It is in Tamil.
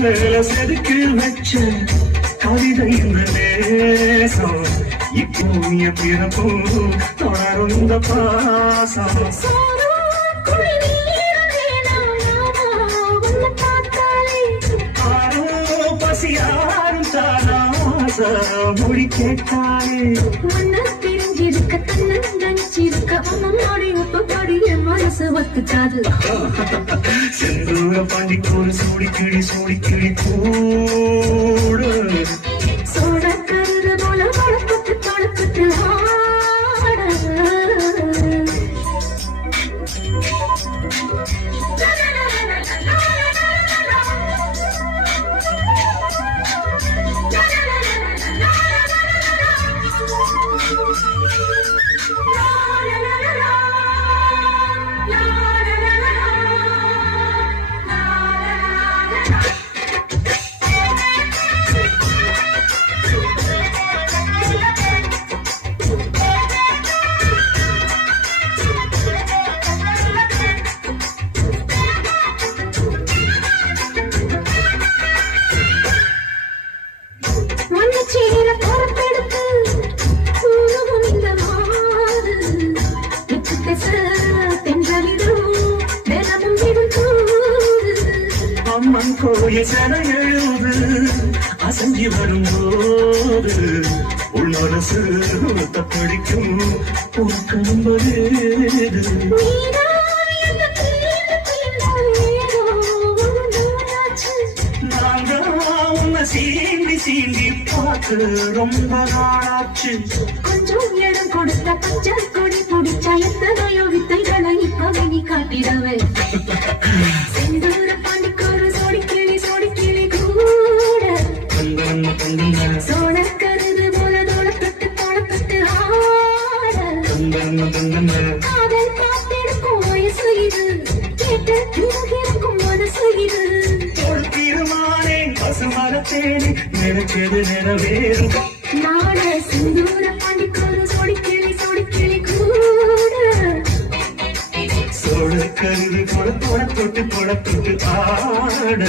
மேல செதுக்கு வச்ச கவிதை இந்த நேசம் இப்போ என் பிறப்பும் தொடரும் இந்த பாசம் பசியாரும் தானாச மொழி கேட்டாலே தெரிஞ்சிருக்க தன்னஞ்சிருக்க உன்னோடி உப்படி என் மனசு ஒத்துக்காது செந்தூர பாண்டிக்கோரு சோடிக்கிளி கூடு சோட கருது போல பழப்பட்டு பழப்பட்டு அம்மன் கோயில் சன எழுது அசஞ்சி வரும்போது உள்மனசு பிடிக்கும் உனக்கு நாங்க உன்னை சீண்டி பார்த்து ரொம்ப நாளாச்சு கொஞ்சம் இடம் கொடுத்த பச்சை கொடி பிடிச்சா எத்தனையோ வித்தைகளை இப்பவே நீ காட்டிடவே செந்தூர பாண்டிக்கோரு சோடிக்கிளி கூட சோழ கருது போல தோளப்பட்டு ஆட காதல் காத்தெடுக்கும் வயசு இது கேட்ட இருக்கும் மனசு இது தீர்மானே பசுமரத்தேனே நினைச்சது நிறைவேறும் நாட சிந்தூர பாண்டிக்கோரு சோடிக்கிளி கூட சோழ கருது தொட்டு ஆட